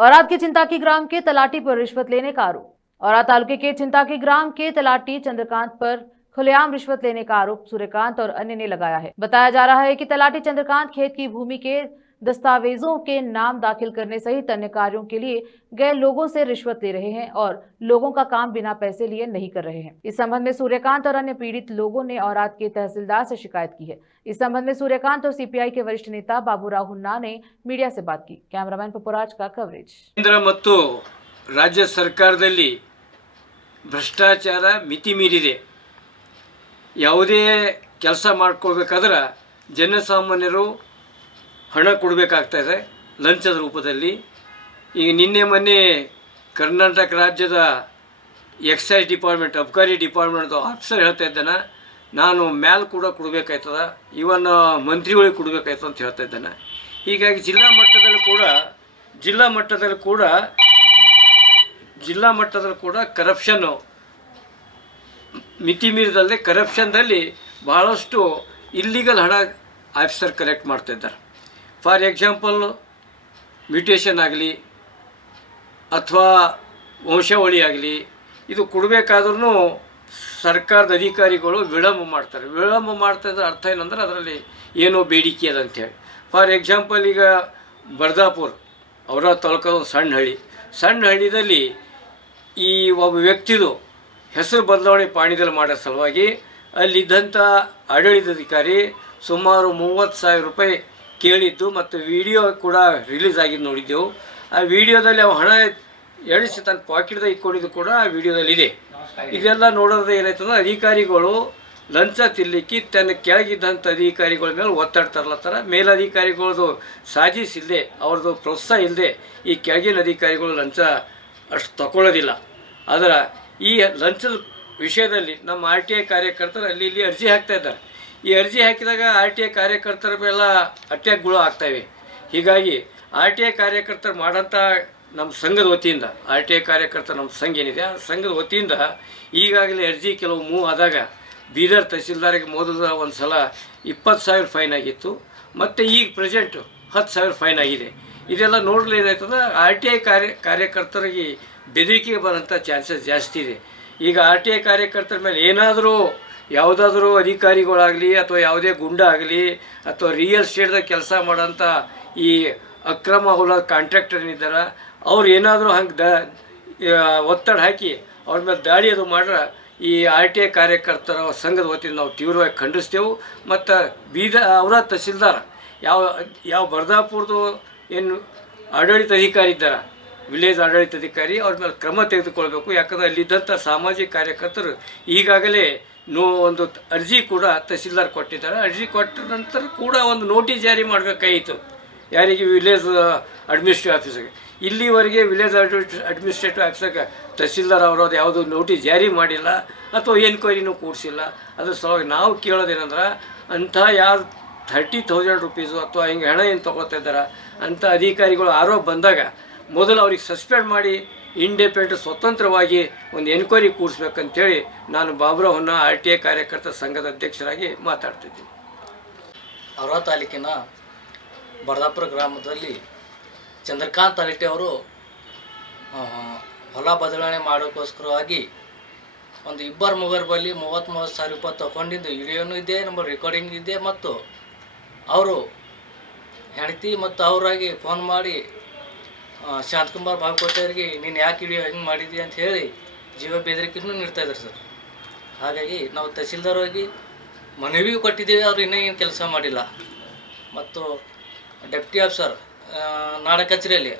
औराद के चिंताकी ग्राम के तलाटी पर रिश्वत लेने का आरोप। औराद तालुके के चिंताकी ग्राम के तलाटी चंद्रकांत पर खुलेआम रिश्वत लेने का आरोप सूर्यकांत और अन्य ने लगाया है। बताया जा रहा है कि तलाटी चंद्रकांत खेत की भूमि के दस्तावेजों के नाम दाखिल करने सहित अन्य कार्यों के लिए गए लोगों से रिश्वत ले रहे हैं और लोगों का काम बिना पैसे लिए नहीं कर रहे हैं। इस संबंध में सूर्यकांत और अन्य पीड़ित लोगों ने औराद के तहसीलदार से शिकायत की है। इस संबंध में सूर्यकांत और सीपीआई के वरिष्ठ नेता बाबूराव हुन्ना ने मीडिया से बात की। कैमरामैन पपुराज का कवरेज। ಕೇಂದ್ರ ಮತ್ತು ರಾಜ್ಯ ಸರ್ಕಾರದಲ್ಲಿ ಭ್ರಷ್ಟಾಚಾರ ಮಿತಿ ಮೀರಿದೆ. ಯಾವುದೇ ಕೆಲಸ ಮಾಡ್ಕೊಳ್ಬೇಕಾದ್ರೆ ಜನಸಾಮಾನ್ಯರು ಹಣ ಕೊಡಬೇಕಾಗ್ತಾಯಿದೆ ಲಂಚದ ರೂಪದಲ್ಲಿ. ಈಗ ನಿನ್ನೆ ಮೊನ್ನೆ ಕರ್ನಾಟಕ ರಾಜ್ಯದ ಎಕ್ಸೈಸ್ ಡಿಪಾರ್ಟ್ಮೆಂಟ್ ಅಬ್ಕಾರಿ ಡಿಪಾರ್ಟ್ಮೆಂಟ್ದು ಆಫೀಸರ್ ಹೇಳ್ತಾ ಇದ್ದಾನೆ, ನಾನು ಮ್ಯಾಲ್ ಕೂಡ ಕೊಡಬೇಕಾಯ್ತದ, ಇವನ್ ಮಂತ್ರಿಗಳಿಗೆ ಕೊಡಬೇಕಾಯ್ತದ ಅಂತ ಹೇಳ್ತಾ ಇದ್ದಾನೆ. ಹೀಗಾಗಿ ಜಿಲ್ಲಾ ಮಟ್ಟದಲ್ಲಿ ಕೂಡ ಕರಪ್ಷನ್ನು ಮಿತಿ ಮೀರಿದಲ್ಲದೆ ಕರಪ್ಷನ್ದಲ್ಲಿ ಬಹಳಷ್ಟು ಇಲ್ಲಿಗಲ್ ಹಣ ಆಫೀಸರ್ ಕಲೆಕ್ಟ್ ಮಾಡ್ತಾಯಿದ್ದಾರೆ. ಫಾರ್ ಎಕ್ಸಾಂಪಲ್ ಮ್ಯೂಟೇಷನ್ ಆಗಲಿ ಅಥವಾ ವಂಶಾವಳಿ ಆಗಲಿ, ಇದು ಕೊಡಬೇಕಾದ್ರೂ ಸರ್ಕಾರದ ಅಧಿಕಾರಿಗಳು ವಿಳಂಬ ಮಾಡ್ತಾಯಿದ್ರೆ ಅರ್ಥ ಏನಂದ್ರೆ ಅದರಲ್ಲಿ ಏನೋ ಬೇಡಿಕೆ ಅದ ಅಂಥೇಳಿ. ಫಾರ್ ಎಕ್ಸಾಂಪಲ್ ಈಗ ಬರ್ದಾಪುರ ಅವರ ತಾಲೂಕದ ಒಂದು ಸಣ್ಣ ಹಳ್ಳಿದಲ್ಲಿ ಈ ಒಬ್ಬ ವ್ಯಕ್ತಿದು ಹೆಸರು ಬದಲಾವಣೆ ಪಾಣಿದಲ್ಲಿ ಮಾಡೋ ಸಲುವಾಗಿ ಅಲ್ಲಿದ್ದಂಥ ಆಡಳಿತಾಧಿಕಾರಿ ಸುಮಾರು 30,000 ರೂಪಾಯಿ ಕೇಳಿದ್ದು ಮತ್ತು ವಿಡಿಯೋ ಕೂಡ ರಿಲೀಸ್ ಆಗಿದ್ದು ನೋಡಿದ್ದೆವು. ಆ ವಿಡಿಯೋದಲ್ಲಿ ಅವ ಹಣ ಎಣಿಸಿ ತನ್ನ ಪಾಕೆಟ್ದಾಗ ಇಟ್ಕೊಂಡಿದ್ದು ಕೂಡ ಆ ವಿಡಿಯೋದಲ್ಲಿದೆ. ಇದೆಲ್ಲ ನೋಡೋದು ಏನಾಯ್ತಂದ್ರೆ ಅಧಿಕಾರಿಗಳು ಲಂಚ ತಿನ್ನಲಿಕ್ಕೆ ತನ್ನ ಕೆಳಗಿದ್ದಂಥ ಅಧಿಕಾರಿಗಳ ಮೇಲೆ ಒತ್ತಡ ತರ್ಲತ್ತಾರ. ಮೇಲಧಿಕಾರಿಗಳದು ಸಾಜಿಸಿಲ್ಲದೆ, ಅವ್ರದ್ದು ಪ್ರೋತ್ಸಾಹ ಇಲ್ಲದೆ ಈ ಕೆಳಗಿನ ಅಧಿಕಾರಿಗಳು ಲಂಚ ಅಷ್ಟು ತಗೊಳ್ಳೋದಿಲ್ಲ. ಆದರೆ ಈ ಲಂಚದ ವಿಷಯದಲ್ಲಿ ನಮ್ಮ RTI ಕಾರ್ಯಕರ್ತರು ಅಲ್ಲಿ ಇಲ್ಲಿ ಅರ್ಜಿ ಹಾಕ್ತಾಯಿದ್ದಾರೆ. ಈ ಅರ್ಜಿ ಹಾಕಿದಾಗ RTI ಕಾರ್ಯಕರ್ತರ ಮೇಲೆ ಅಟ್ಯಾಕ್ಗಳು ಆಗ್ತಾಯಿವೆ. ಹೀಗಾಗಿ RTI ಕಾರ್ಯಕರ್ತರು ಮಾಡೋಂಥ ನಮ್ಮ ಸಂಘದ ವತಿಯಿಂದ RTI ಕಾರ್ಯಕರ್ತರ ನಮ್ಮ ಸಂಘ ಏನಿದೆ ಆ ಸಂಘದ ವತಿಯಿಂದ ಈಗಾಗಲೇ ಅರ್ಜಿ ಕೆಲವು ಮೂವ್ ಆದಾಗ ಬೀದರ್ ತಹಸೀಲ್ದಾರಿಗೆ ಮೊದಲು ಒಂದು ಸಲ 20,000 ಫೈನ್ ಆಗಿತ್ತು, ಮತ್ತು ಈಗ ಪ್ರೆಸೆಂಟ್ 10,000 ಫೈನ್ ಆಗಿದೆ. ಇದೆಲ್ಲ ನೋಡಲು ಏನಾಯ್ತಂದ್ರೆ RTI ಕಾರ್ಯಕರ್ತರಿಗೆ ಬೆದರಿಕೆಗೆ ಬರೋಂಥ ಚಾನ್ಸಸ್ ಜಾಸ್ತಿ ಇದೆ. ಈಗ RTI ಕಾರ್ಯಕರ್ತರ ಮೇಲೆ ಯಾವುದಾದ್ರೂ ಅಧಿಕಾರಿಗಳಾಗಲಿ ಅಥವಾ ಯಾವುದೇ ಗುಂಡ ಆಗಲಿ ಅಥವಾ ರಿಯಲ್ ಎಸ್ಟೇಟ್ದಾಗ ಕೆಲಸ ಮಾಡೋಂಥ ಈ ಅಕ್ರಮ ಕಾಂಟ್ರಾಕ್ಟರ್ ಏನಿದ್ದಾರೆ ಅವ್ರು ಏನಾದರೂ ಹಂಗೆ ಒತ್ತಡ ಹಾಕಿ ಅವ್ರ ಮೇಲೆ ದಾಳಿ ಅದು ಮಾಡ್ರೆ ಈ RTI ಕಾರ್ಯಕರ್ತರ ಸಂಘದ ವತಿಯಿಂದ ನಾವು ತೀವ್ರವಾಗಿ ಖಂಡಿಸ್ತೇವೆ. ಮತ್ತು ಅವರ ತಹಸೀಲ್ದಾರ್ ಯಾವ ಬರ್ದಾಪುರದು ಏನು ಆಡಳಿತಾಧಿಕಾರಿ ಇದ್ದಾರೆ, ವಿಲೇಜ್ ಆಡಳಿತಾಧಿಕಾರಿ, ಅವ್ರ ಮೇಲೆ ಕ್ರಮ ತೆಗೆದುಕೊಳ್ಬೇಕು. ಯಾಕಂದರೆ ಅಲ್ಲಿದ್ದಂಥ ಸಾಮಾಜಿಕ ಕಾರ್ಯಕರ್ತರು ಈಗಾಗಲೇ ಒಂದು ಅರ್ಜಿ ಕೂಡ ತಹಸೀಲ್ದಾರ್ ಕೊಟ್ಟಿದ್ದಾರೆ. ಅರ್ಜಿ ಕೊಟ್ಟ ನಂತರ ಕೂಡ ಒಂದು ನೋಟಿಸ್ ಜಾರಿ ಮಾಡಬೇಕಾಯಿತು ಯಾರಿಗೆ, ವಿಲೇಜ್ ಅಡ್ಮಿನಿಸ್ಟ್ರೇಟಿವ್ ಆಫೀಸರ್ಗೆ. ಇಲ್ಲಿವರೆಗೆ ವಿಲೇಜ್ ಅಡ್ಮಿನಿಸ್ಟ್ರೇಟಿವ್ ಆಫೀಸರ್ಗೆ ತಹಸೀಲ್ದಾರ್ ಅವರದ್ದು ಯಾವುದೂ ನೋಟಿಸ್ ಜಾರಿ ಮಾಡಿಲ್ಲ ಅಥವಾ ಎನ್ಕ್ವೈರಿನೂ ಕೂಡಿಸಿಲ್ಲ. ಅದ್ರ ಸಲುವಾಗಿ ನಾವು ಕೇಳೋದೇನೆಂದ್ರೆ ಅಂಥ ಯಾರು 30,000 ರೂಪೀಸು ಅಥವಾ ಹಿಂಗೆ ಹಣ ಏನು ತೊಗೊಳ್ತಾ ಇದ್ದಾರೆ ಅಂಥ ಅಧಿಕಾರಿಗಳು ಆರೋಪ ಬಂದಾಗ ಮೊದಲು ಅವ್ರಿಗೆ ಸಸ್ಪೆಂಡ್ ಮಾಡಿ ಇಂಡಿಪೆಂಡೆಂಟ್ ಸ್ವತಂತ್ರವಾಗಿ ಒಂದು ಎನ್ಕ್ವೈರಿ ಕೂಡಿಸ್ಬೇಕಂತೇಳಿ ನಾನು ಬಾಬುರಾವ್ ಹುನ್ನಾ RTI ಕಾರ್ಯಕರ್ತರ ಸಂಘದ ಅಧ್ಯಕ್ಷರಾಗಿ ಮಾತಾಡ್ತಿದ್ದೀನಿ. ಔರಾದ್ ತಾಲೂಕಿನ ಬರ್ದಾಪುರ ಗ್ರಾಮದಲ್ಲಿ ಚಂದ್ರಕಾಂತ್ ತಲಾಟಿ ಅವರು ಹೊಲ ಬದಲಾವಣೆ ಮಾಡೋಕ್ಕೋಸ್ಕರವಾಗಿ ಒಂದು 2-3 ಬಳಿ 30,000 ರೂಪಾಯಿ ತೊಗೊಂಡಿದ್ದು ವಿಡಿಯೋನೂ ಇದೆ, ನಮ್ಮ ರೆಕಾರ್ಡಿಂಗ್ ಇದೆ. ಮತ್ತು ಅವರು ಹೆಂಡತಿ ಮತ್ತು ಅವರಾಗಿ ಫೋನ್ ಮಾಡಿ ಶಾಂತಕುಮಾರ್ ಬಾಗಲಕೋಟೆಯವರಿಗೆ ನೀನು ಯಾಕೆ ವಿಡಿಯೋ ಹೆಂಗೆ ಮಾಡಿದ್ದಿ ಅಂತ ಹೇಳಿ ಜೀವ ಬೆದರಿಕೆನೂ ನೀಡ್ತಾಯಿದ್ದಾರೆ ಸರ್. ಹಾಗಾಗಿ ನಾವು ತಹಸೀಲ್ದಾರ್ ಹೋಗಿ ಮನವಿ ಕೊಟ್ಟಿದ್ದೇವೆ, ಅವರು ಇನ್ನೂ ಏನು ಕೆಲಸ ಮಾಡಿಲ್ಲ. ಮತ್ತು ಡೆಪ್ಟಿ ಆಫೀಸರ್ ನಾಡ ಕಚೇರಿಯಲ್ಲಿ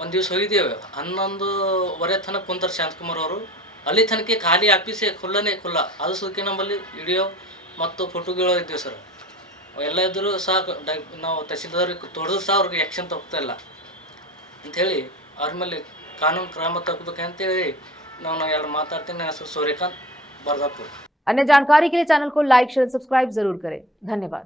ಒಂದು ದಿವಸ ಹೋಗಿದ್ದೇವೆ, 11:30 ತನಕ ಕುಂತಾರೆ ಶಾಂತಕುಮಾರ್ ಅವರು. ಅಲ್ಲಿ ತನಕ ಖಾಲಿ ಆಫೀಸೇ ಖುಲ್ಲ. ಅದು ಸುದಕ್ಕೆ ನಮ್ಮಲ್ಲಿ ವಿಡಿಯೋ ಮತ್ತು ಫೋಟೋಗಳು ಇದ್ದೇವೆ ಸರ್. ಎಲ್ಲ ಇದ್ದರೂ ಸಹ ನಾವು ತಹಸೀಲ್ದಾರ್ಗೆ ತೊಡೆದು ಸಹ ಅವ್ರಿಗೆ ಆ್ಯಕ್ಷನ್ ತಗೋತಾಯಿಲ್ಲ ಅಂಥೇಳಿ ಅವ್ರ ಮೇಲೆ ಕಾನೂನು ಕ್ರಮ ತಗೋಬೇಕಂತೇಳಿ ನಾನು ಎಲ್ಲ ಮಾತಾಡ್ತೀನಿ. ನನ್ನ ಹೆಸರು सूर्यकांत, बरदापुर। अन्य जानकारी के लिए चैनल को लाइक, शेयर, सब्सक्राइब जरूर करें। धन्यवाद।